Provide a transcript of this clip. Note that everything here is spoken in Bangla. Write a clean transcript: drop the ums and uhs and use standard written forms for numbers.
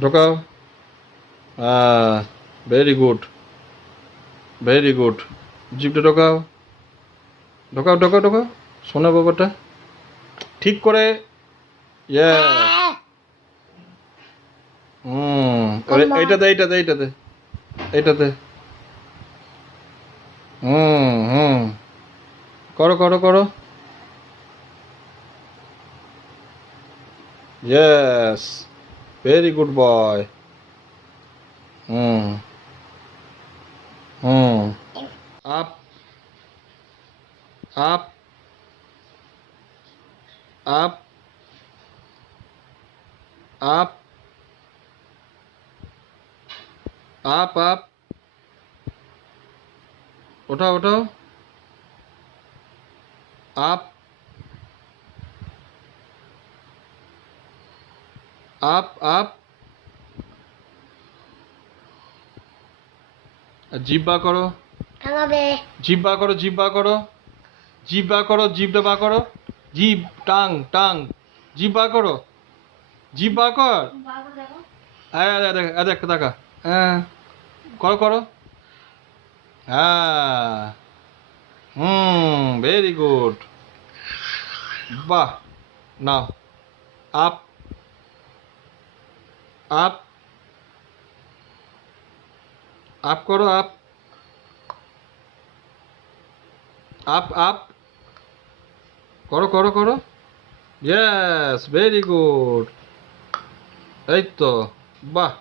ঢোকাও। Very good, very good. জিভটা ঢোকাও, ঢোকাও ঢোকাও ঢোকাও। শোনো বাবাটা ঠিক করে। এইটাতে এইটাতে এইটাতে এইটাতে। হুম। করো করো করো। Yes, very good boy. হুম হুম। Up up up up up up. ওঠাও ওঠাও। Up up up. জিভ বার করো, জিভ বার করো, জিভ বার করো, জিভ বার করো, জিভটা বার করো। জিভ, টাং টাং। জিভ বার করো, জিভ বার কর। দেখ দেখা। হ্যাঁ, করো করো। হ্যাঁ। Very good. বাহ। নাও। আপ আপ আপ করো। Up up up. করো করো করো। Yes, very good. এই তো। বাহ।